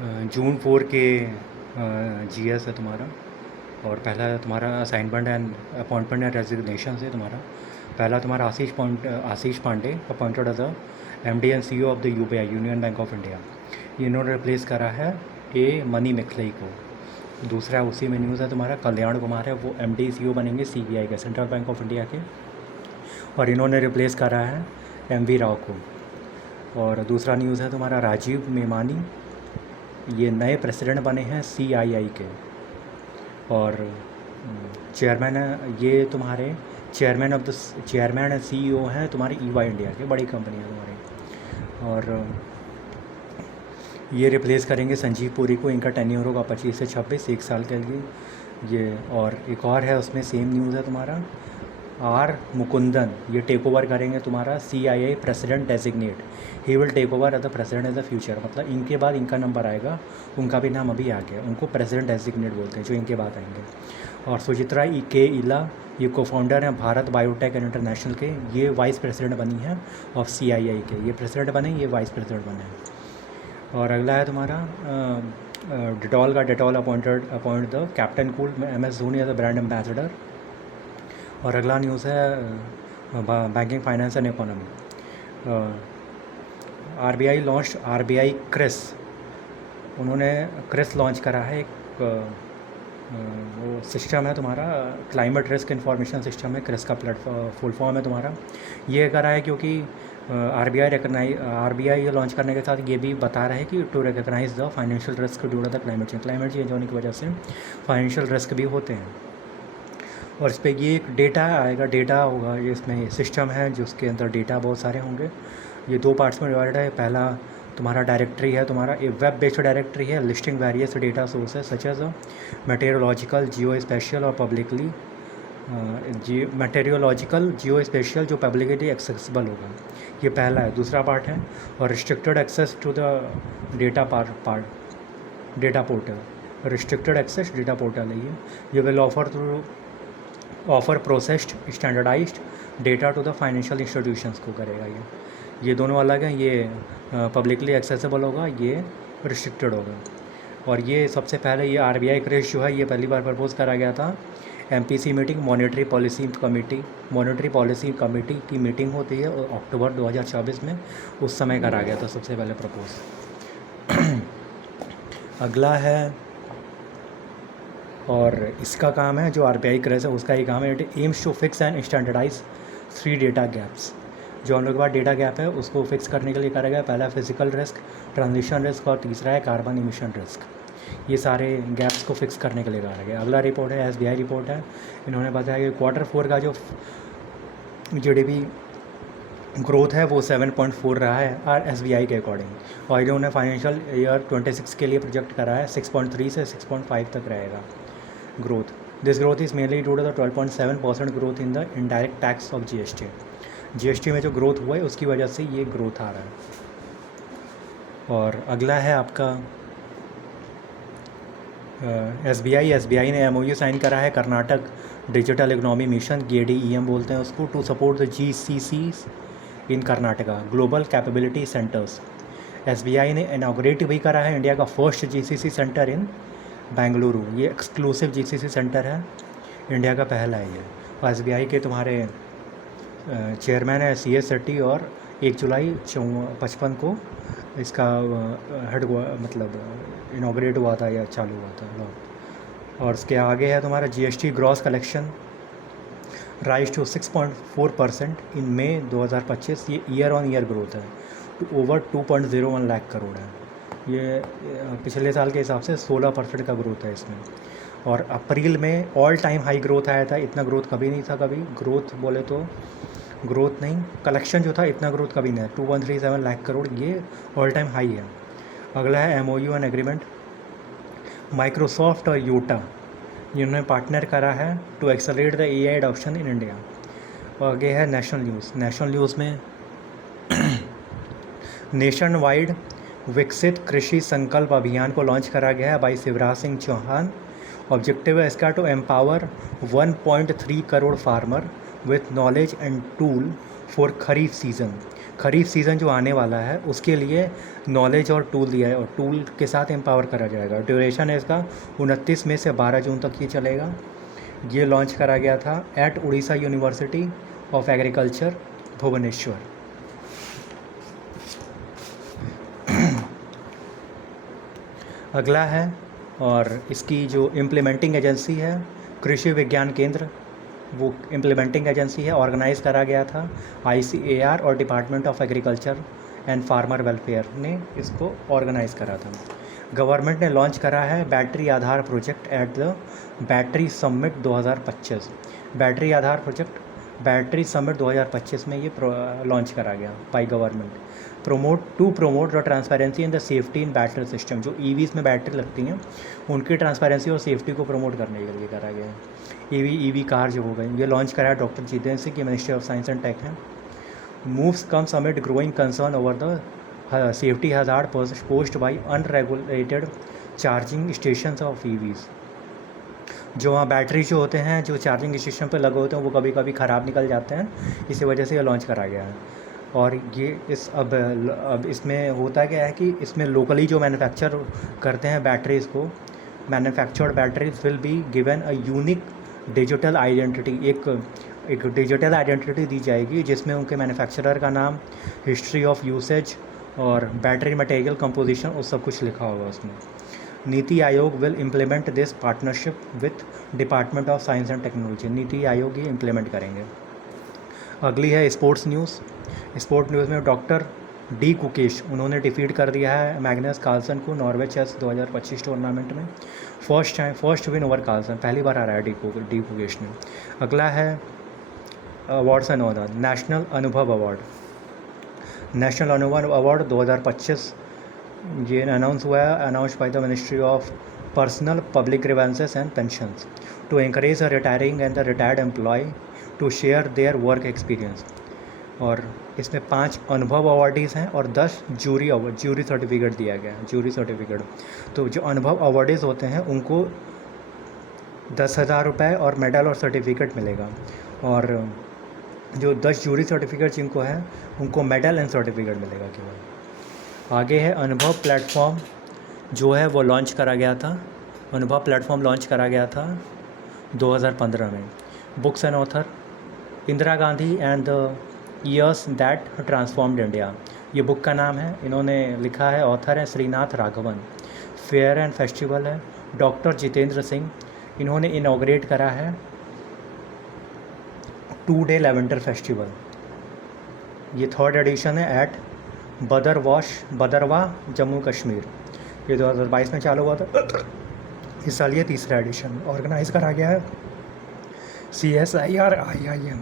जून 4 के जीएस है तुम्हारा। और पहला तुम्हारा assignment and appointment and resignation है तुम्हारा। पहला तुम्हारा Ashish Pandey appointed as a MD and CEO of the UBI Union Bank of India. इन्होंने रिप्लेस करा है ए मनी मिखलई को। दूसरा उसी में न्यूज़ है तुम्हारा कल्याण कुमार है, वो एमडी सीईओ बनेंगे सीबीआई के, सेंट्रल बैंक ऑफ इंडिया के, और इन्होंने रिप्लेस करा है एमवी राव को। और दूसरा न्यूज़ है तुम्हारा राजीव मेमानी, ये नए प्रेसिडेंट बने हैं सीआईआई के। और चेयरमैन है ये तुम्हारे चेयरमैन एंड सीईओ हैं तुम्हारे ईवाई इंडिया के, बड़ी कंपनी है तुम्हारी। और ये रिप्लेस करेंगे संजीव पुरी को, इनका टेन्योर होगा 25 से 26, 1 साल के लिए ये। और एक और है उसमें सेम न्यूज़ है तुम्हारा आर मुकुंदन, ये टेक ओवर करेंगे तुम्हारा CII president designate. He will take over as the president as the future, मतलब इनके बाद इनका नंबर आएगा, उनका भी नाम अभी आ गया, उनको प्रेसिडेंट डेजिग्नेट बोलते हैं जो इनके बाद आएंगे। और सुचित्रा के इला, ये को फाउंडर हैं भारत बायोटेक एंड इंटरनेशनल के, ये वाइस प्रेसिडेंट बनी हैं ऑफ सीआईआई के। ये प्रेसिडेंट बने, ये वाइस प्रेसिडेंट बने हैं। और अगला है तुम्हारा Dettol appoint the captain cool MS Dhoni as a brand ambassador. और अगला न्यूज़ है banking finance and economy. RBI launch RBI CRIS, उन्होंने क्रिस लॉन्च करा है, एक वो सिस्टम है तुम्हारा क्लाइमेट रिस्क इंफॉर्मेशन सिस्टम है, क्रिस का फुल फॉर्म है तुम्हारा। ये करा है क्योंकि आरबीआई लॉन्च करने के साथ ये भी बता रहा है कि to recognise the financial risk due to the climate change होने की वजह से फाइनेंशियल रिस्क भी होते हैं। और इस पर ये एक डेटा आएगा, डेटा होगा ये, इसमें सिस्टम है जो उसके अंदर डेटा बहुत सारे होंगे। ये 2 पार्ट्स में डिवाइडेड है। पहला तुम्हारा डायरेक्टरी है, तुम्हारा एक वेब बेस्ड डायरेक्टरी है listing various data sources such as meteorological, geospatial और पब्लिकली मेटेरियोलॉजिकल जियो स्पेशियल जो पब्लिकली एक्सेसिबल होगा, ये पहला है। दूसरा पार्ट है और restricted access to the data portal, restricted access data portal है ये will offer processed standardised data to the financial institutions को करेगा ये दोनों अलग हैं। ये पब्लिकली एक्सेसिबल होगा, ये रिस्ट्रिक्टेड होगा। और ये सबसे पहले ये आरबीआई क्रेश जो है ये पहली बार प्रपोज करा गया था MPC meeting, monetary policy committee की मीटिंग होती है अक्टूबर 2024 में, उस समय करा गया था सबसे पहले प्रपोज। अगला है और इसका काम है जो आरबीआई क्रेज है उसका ही काम है, it aims to fix and standardise 3 data gaps. जो हम लोग के पास डेटा गैप है उसको फिक्स करने के लिए करा गया, पहला फिजिकल रिस्क, ट्रांजिशन रिस्क और तीसरा है कार्बन इमिशन रिस्क। ये सारे गैप्स को फिक्स करने के लिए करा गया। अगला रिपोर्ट है एसबीआई रिपोर्ट है, इन्होंने बताया कि Q4 का जो जीडीपी ग्रोथ है वो 7.4 रहा है एसबीआई के अकॉर्डिंग। और इन्होंने फाइनेंशियल ईयर 26 के लिए प्रोजेक्ट करा है 6.3 से 6.5 तक रहेगा growth. This growth is mainly due to the 12.7% growth in the indirect tax of GST में जो ग्रोथ हुआ है उसकी वजह से ये ग्रोथ आ रहा है। और अगला है आपका एसबीआई ने एमओयू साइन करा है Karnataka digital economy mission, GDEM बोलते हैं उसको, to support the GCCs in Karnataka global capability centres. SBI ने इनाग्रेट भी करा है इंडिया का first GCC centre in Bengaluru, ये एक्सक्लूसिव GCC सेंटर है, इंडिया का पहला है ये। और एसबीआई के तुम्हारे चेयरमैन है CS शेट्टी और 1 जुलाई 55 को इसका मतलब इनाग्रेट हुआ था या चालू हुआ था। और उसके आगे है तुम्हारा GST gross collection rise to 6.4% in May 2025, ये ईयर ऑन ईयर ग्रोथ है, ओवर 2.01 लाख करोड़ है। ये पिछले साल के हिसाब से 16% का ग्रोथ है इसमें। और अप्रैल में ऑल टाइम हाई ग्रोथ आया था, इतना ग्रोथ कभी नहीं था, कभी ग्रोथ बोले तो ग्रोथ नहीं, कलेक्शन जो था इतना ग्रोथ कभी नहीं है, 2.37 लाख करोड़, ये ऑल टाइम हाई है। अगला है MOU एंड एग्रीमेंट, माइक्रोसॉफ्ट और यूटा जिन्होंने पार्टनर करा है to accelerate the AI adoption in India. और आगे है नेशनल न्यूज़ में नेशन वाइड विकसित कृषि संकल्प अभियान को लॉन्च करा गया है बाई शिवराज सिंह चौहान। ऑब्जेक्टिव है इसका to empower 1.3 crore farmer with knowledge and tool for kharif season. Kharif season जो आने वाला है उसके लिए नॉलेज और टूल दिया है और टूल के साथ एम्पावर करा जाएगा। ड्यूरेशन है इसका 29 मई से 12 जून तक ये चलेगा। ये लॉन्च करा गया था at Orissa university of agriculture Bhubaneswar. अगला है और इसकी जो इम्प्लीमेंटिंग एजेंसी है कृषि विज्ञान केंद्र, वो इम्प्लीमेंटिंग एजेंसी है। ऑर्गेनाइज़ करा गया था ICAR और department of agriculture and farmer welfare ने इसको ऑर्गेनाइज़ करा था। गवर्नमेंट ने लॉन्च करा है battery Aadhaar project at the battery summit 2025। Battery Aadhaar project battery summit 2025 में ये लॉन्च करा गया by government. Promote the transparency and the safety in battery system. जो EVs में बैटरी लगती हैं उनकी ट्रांसपेरेंसी और सेफ्टी को प्रमोट करने के लिए करा गया है। EV कार जो हो गई, ये लॉन्च करा है डॉक्टर जितेंद्र सिंह की ministry of science and tech है। Moves comes amid growing concern over the safety hazard posed by unregulated charging station of EVs। जो वहाँ बैटरी जो होते हैं जो चार्जिंग स्टेशन पर लगे होते हैं वो कभी कभी ख़राब निकल जाते हैं, इसी वजह से ये लॉन्च करा गया है। और ये अब इसमें होता क्या है कि इसमें लोकली जो मैन्युफैक्चर करते हैं बैटरीज़ को, manufactured batteries will be given a unique digital identity. एक डिजिटल आइडेंटिटी दी जाएगी जिसमें उनके मैन्युफैक्चरर का नाम, हिस्ट्री ऑफ यूसेज और बैटरी मटेरियल कंपोजिशन और सब कुछ लिखा होगा उसमें। NITI Aayog will implement this partnership with department of science and technology. NITI Aayog ये इम्प्लीमेंट करेंगे। अगली है स्पोर्ट्स न्यूज़। स्पोर्ट्स न्यूज़ में डॉक्टर डी कुकेश, उन्होंने डिफीट कर दिया है मैग्नस कार्लसन को नॉर्वे चेस 2025 टूर्नामेंट में। फर्स्ट विन ओवर कार्लसन, पहली बार आ रहा है डी कुकेश ने। अगला है awards and honour. National Anubhav award. National Anubhav award 2025 ये अनाउंस हुआ है, announce by the ministry of personnel public grievances and pensions to encourage a retiring and the retired employ to share their work experience. और इसमें 5 अनुभव awardees हैं और 10 jury certificate दिया गया है, ज्यूरी सर्टिफिकेट। तो जो अनुभव अवार्डीज़ होते हैं उनको 10,000 रुपये और मेडल और सर्टिफिकेट मिलेगा, और जो 10 ज्यूरी सर्टिफिकेट जिनको है उनको मेडल एंड सर्टिफिकेट मिलेगा केवल। आगे है अनुभव प्लेटफॉर्म, जो है वो लॉन्च करा गया था। अनुभव प्लेटफॉर्म लॉन्च करा गया था 2015 में। Books and author, Indira Gandhi and the years that transformed India, ये बुक का नाम है। इन्होंने लिखा है, ऑथर है Srinath Raghavan. Fair and festival है डॉक्टर जितेंद्र सिंह, इन्होंने इनॉग्रेट करा है 2 डे लेवेंडर फेस्टिवल। ये 3rd एडिशन है एट बदरवा जम्मू कश्मीर। ये 2022 में चालू हुआ था, इस साल ये 3रा एडिशन ऑर्गेनाइज करा गया है CSIR IIM